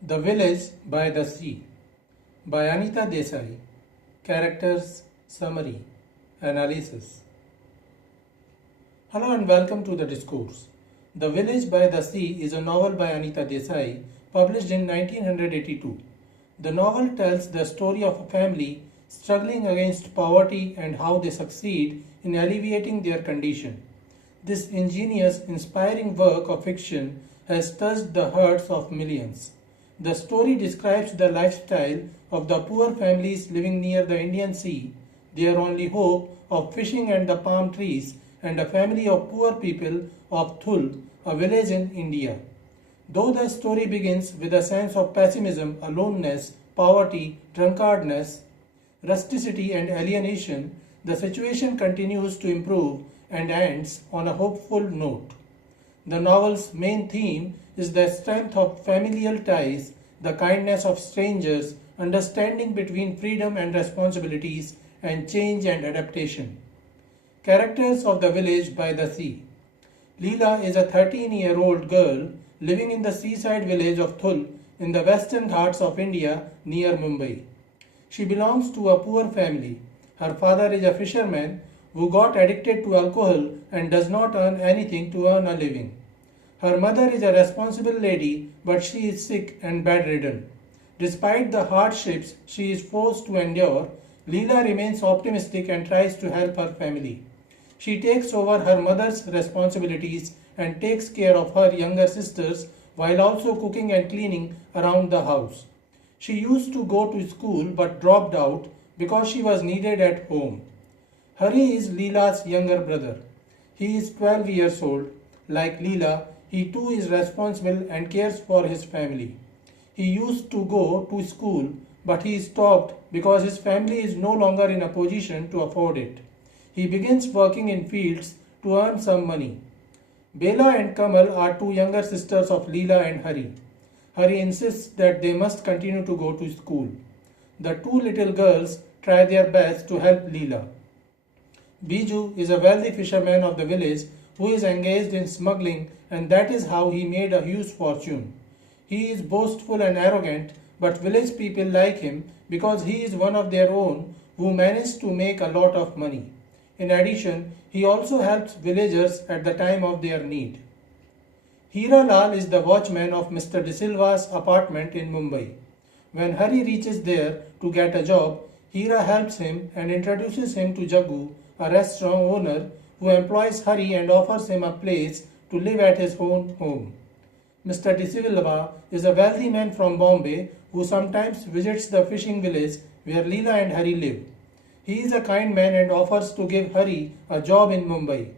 The Village by the Sea by Anita Desai. Characters, Summary, Analysis. Hello and welcome to the Discourse. The Village by the Sea is a novel by Anita Desai published in 1982. The novel tells the story of a family struggling against poverty and how they succeed in alleviating their condition. This ingenious, inspiring work of fiction has touched the hearts of millions. The story describes the lifestyle of the poor families living near the Indian Sea, their only hope of fishing and the palm trees, and a family of poor people of Thul, a village in India. Though the story begins with a sense of pessimism, aloneness, poverty, drunkardness, rusticity, and alienation, the situation continues to improve and ends on a hopeful note. The novel's main theme is the strength of familial ties, the kindness of strangers, understanding between freedom and responsibilities, and change and adaptation. Characters of the Village by the Sea. Leela is a 13-year-old girl living in the seaside village of Thul in the western Ghats of India near Mumbai. She belongs to a poor family. Her father is a fisherman who got addicted to alcohol and does not earn anything to earn a living. Her mother is a responsible lady, but she is sick and bedridden. Despite the hardships she is forced to endure, Leela remains optimistic and tries to help her family. She takes over her mother's responsibilities and takes care of her younger sisters while also cooking and cleaning around the house. She used to go to school but dropped out because she was needed at home. Hari is Leela's younger brother. He is 12 years old. Like Leela, he too is responsible and cares for his family. He used to go to school, but he stopped because his family is no longer in a position to afford it. He begins working in fields to earn some money. Bela and Kamal are two younger sisters of Leela and Hari. Hari insists that they must continue to go to school. The two little girls try their best to help Leela. Biju is a wealthy fisherman of the village who is engaged in smuggling, and that is how he made a huge fortune. He is boastful and arrogant, but village people like him because he is one of their own who managed to make a lot of money. In addition, he also helps villagers at the time of their need. Hira Lal is the watchman of Mr. De Silva's apartment in Mumbai. When Hari reaches there to get a job, Hira helps him and introduces him to Jagu, a restaurant owner who employs Hari and offers him a place to live at his own home. Mr. De Silva is a wealthy man from Bombay who sometimes visits the fishing village where Leela and Hari live. He is a kind man and offers to give Hari a job in Mumbai.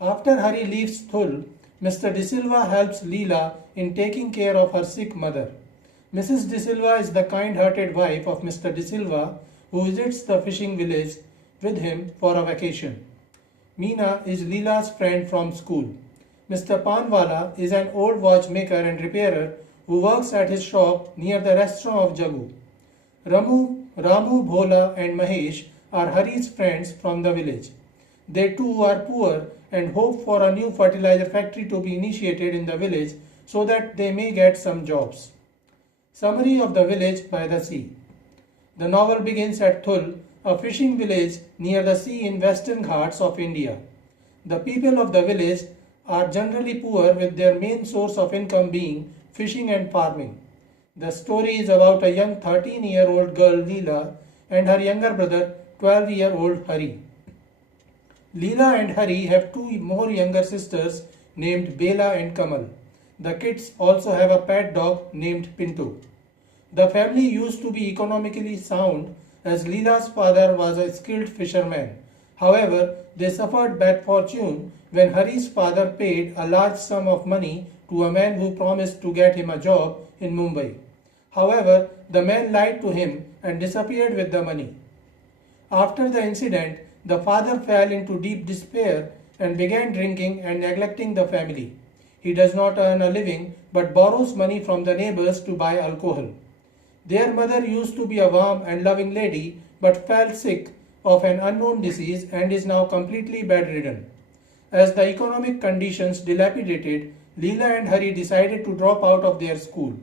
After Hari leaves Thul, Mr. De Silva helps Leela in taking care of her sick mother. Mrs. De Silva is the kind-hearted wife of Mr. De Silva who visits the fishing village with him for a vacation. Meena is Leela's friend from school. Mr. Panwala is an old watchmaker and repairer who works at his shop near the restaurant of Jagu. Ramu, Bhola and Mahesh are Hari's friends from the village. They too are poor and hope for a new fertilizer factory to be initiated in the village so that they may get some jobs. Summary of the Village by the Sea. The novel begins at Thul, a fishing village near the sea in western Ghats of India. The people of the village are generally poor, with their main source of income being fishing and farming. The story is about a young 13-year-old girl Leela and her younger brother 12-year-old Hari. Leela and Hari have two more younger sisters named Bela and Kamal. The kids also have a pet dog named Pinto. The family used to be economically sound as Leela's father was a skilled fisherman. However, they suffered bad fortune when Hari's father paid a large sum of money to a man who promised to get him a job in Mumbai. However, the man lied to him and disappeared with the money. After the incident, the father fell into deep despair and began drinking and neglecting the family. He does not earn a living but borrows money from the neighbors to buy alcohol. Their mother used to be a warm and loving lady but fell sick of an unknown disease and is now completely bedridden. As the economic conditions dilapidated, Leela and Hari decided to drop out of their school.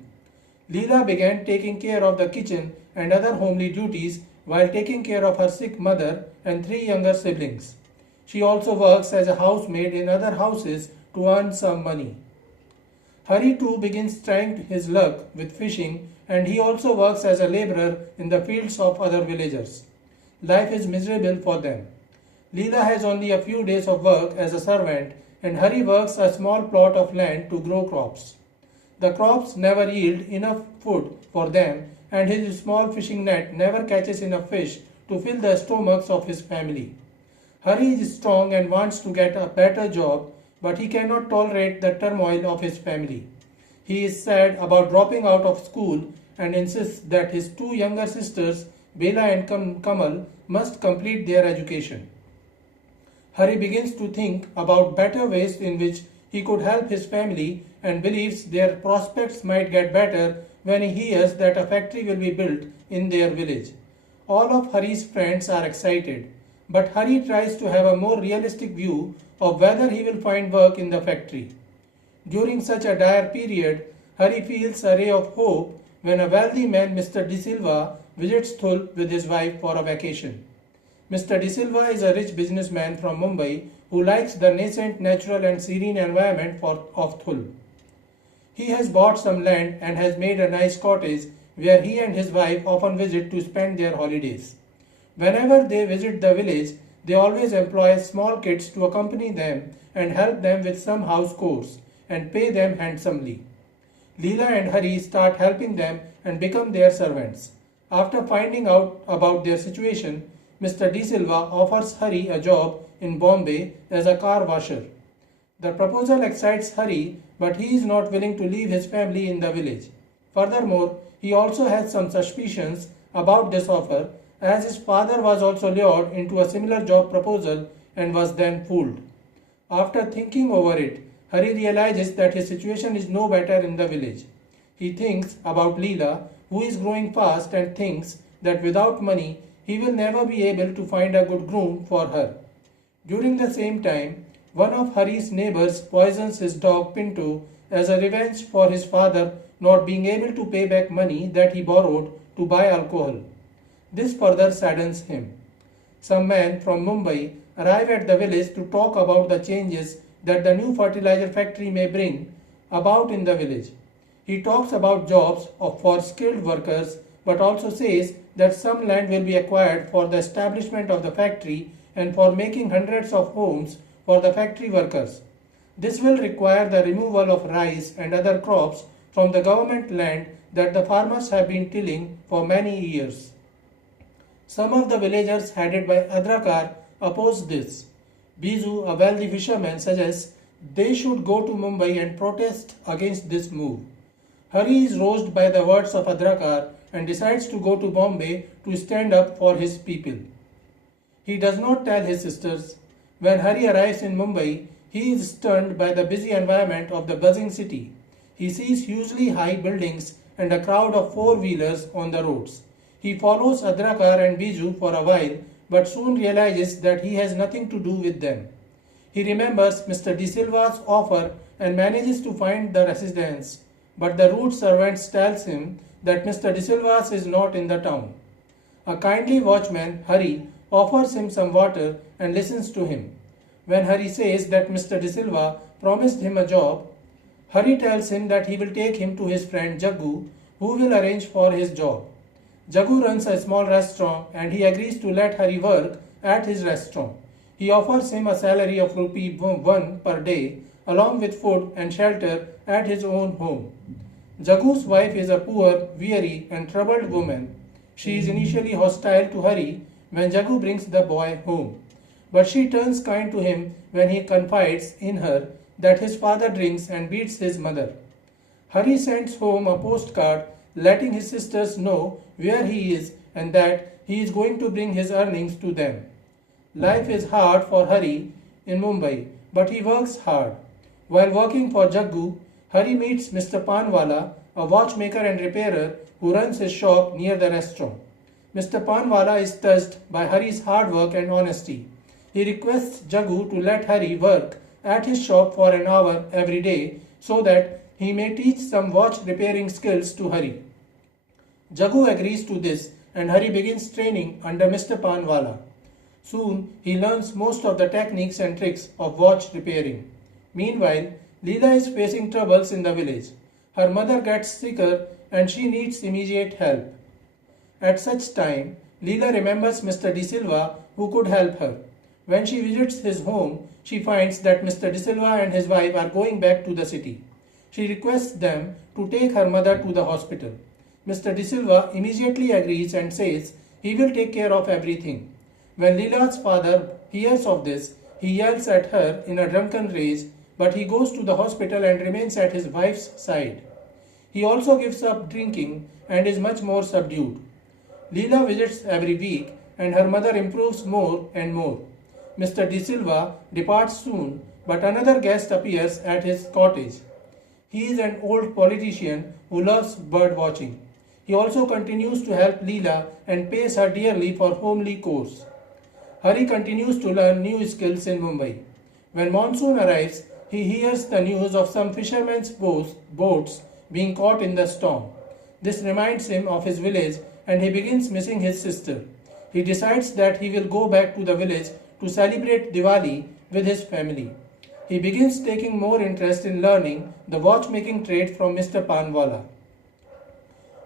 Leela began taking care of the kitchen and other homely duties while taking care of her sick mother and three younger siblings. She also works as a housemaid in other houses to earn some money. Hari too begins trying his luck with fishing, and he also works as a laborer in the fields of other villagers. Life is miserable for them. Leela has only a few days of work as a servant, and Hari works a small plot of land to grow crops. The crops never yield enough food for them, and his small fishing net never catches enough fish to fill the stomachs of his family. Hari is strong and wants to get a better job, but he cannot tolerate the turmoil of his family. He is sad about dropping out of school and insists that his two younger sisters, Bela and Kamal, must complete their education. Hari begins to think about better ways in which he could help his family and believes their prospects might get better when he hears that a factory will be built in their village. All of Hari's friends are excited, but Hari tries to have a more realistic view of whether he will find work in the factory. During such a dire period, Hari feels a ray of hope when a wealthy man, Mr. De Silva, visits Thul with his wife for a vacation. Mr. De Silva is a rich businessman from Mumbai who likes the nascent, natural and serene environment of Thul. He has bought some land and has made a nice cottage where he and his wife often visit to spend their holidays. Whenever they visit the village, they always employ small kids to accompany them and help them with some house chores and pay them handsomely. Leela and Hari start helping them and become their servants. After finding out about their situation, Mr. De Silva offers Hari a job in Bombay as a car washer. The proposal excites Hari, but he is not willing to leave his family in the village. Furthermore, he also has some suspicions about this offer, as his father was also lured into a similar job proposal and was then fooled. After thinking over it, Hari realizes that his situation is no better in the village. He thinks about Leela, who is growing fast, and thinks that without money, he will never be able to find a good groom for her. During the same time, one of Hari's neighbors poisons his dog Pinto as a revenge for his father not being able to pay back money that he borrowed to buy alcohol. This further saddens him. Some men from Mumbai arrive at the village to talk about the changes that the new fertilizer factory may bring about in the village. He talks about jobs for skilled workers, but also says that some land will be acquired for the establishment of the factory and for making hundreds of homes for the factory workers. This will require the removal of rice and other crops from the government land that the farmers have been tilling for many years. Some of the villagers headed by Adrakar oppose this. Biju, a wealthy fisherman, suggests they should go to Mumbai and protest against this move. Hari is roused by the words of Adrakar and decides to go to Bombay to stand up for his people. He does not tell his sisters. When Hari arrives in Mumbai, he is stunned by the busy environment of the buzzing city. He sees hugely high buildings and a crowd of four-wheelers on the roads. He follows Adrakar and Biju for a while, but soon realizes that he has nothing to do with them. He remembers Mr. De Silva's offer and manages to find the residence, but the rude servant tells him that Mr. De Silva's is not in the town. A kindly watchman, Hari, offers him some water and listens to him. When Hari says that Mr. De Silva promised him a job, Hari tells him that he will take him to his friend Jaggu, who will arrange for his job. Jaggu runs a small restaurant and he agrees to let Hari work at his restaurant. He offers him a salary of rupee 1 per day along with food and shelter at his own home. Jaggu's wife is a poor, weary and troubled woman. She is initially hostile to Hari when Jaggu brings the boy home, but she turns kind to him when he confides in her that his father drinks and beats his mother. Hari sends home a postcard letting his sisters know where he is and that he is going to bring his earnings to them. Life is hard for Hari in Mumbai, but he works hard. While working for Jaggu, Hari meets Mr. Panwala, a watchmaker and repairer who runs his shop near the restaurant. Mr. Panwala is touched by Hari's hard work and honesty. He requests Jaggu to let Hari work at his shop for an hour every day so that he may teach some watch repairing skills to Hari. Jagu agrees to this and Hari begins training under Mr. Panwala. Soon he learns most of the techniques and tricks of watch repairing. Meanwhile, Leela is facing troubles in the village. Her mother gets sicker and she needs immediate help. At such time, Leela remembers Mr. De Silva who could help her. When she visits his home, she finds that Mr. De Silva and his wife are going back to the city. She requests them to take her mother to the hospital. Mr. De Silva immediately agrees and says he will take care of everything. When Leela's father hears of this, he yells at her in a drunken rage, but he goes to the hospital and remains at his wife's side. He also gives up drinking and is much more subdued. Leela visits every week and her mother improves more and more. Mr. De Silva departs soon, but another guest appears at his cottage. He is an old politician who loves bird watching. He also continues to help Leela and pays her dearly for homely chores. Hari continues to learn new skills in Mumbai. When monsoon arrives, he hears the news of some fishermen's boats being caught in the storm. This reminds him of his village and he begins missing his sister. He decides that he will go back to the village to celebrate Diwali with his family. He begins taking more interest in learning the watchmaking trade from Mr. Panwala.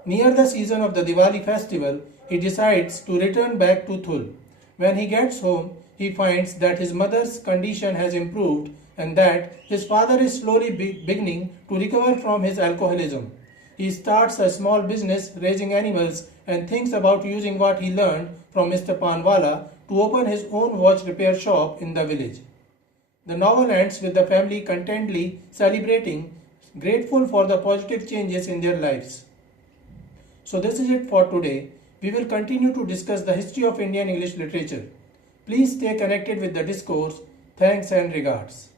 Near the season of the Diwali festival, he decides to return back to Thul. When he gets home, he finds that his mother's condition has improved and that his father is slowly beginning to recover from his alcoholism. He starts a small business raising animals and thinks about using what he learned from Mr. Panwala to open his own watch repair shop in the village. The novel ends with the family contentedly celebrating, grateful for the positive changes in their lives. So this is it for today. We will continue to discuss the history of Indian English literature. Please stay connected with the discourse. Thanks and regards.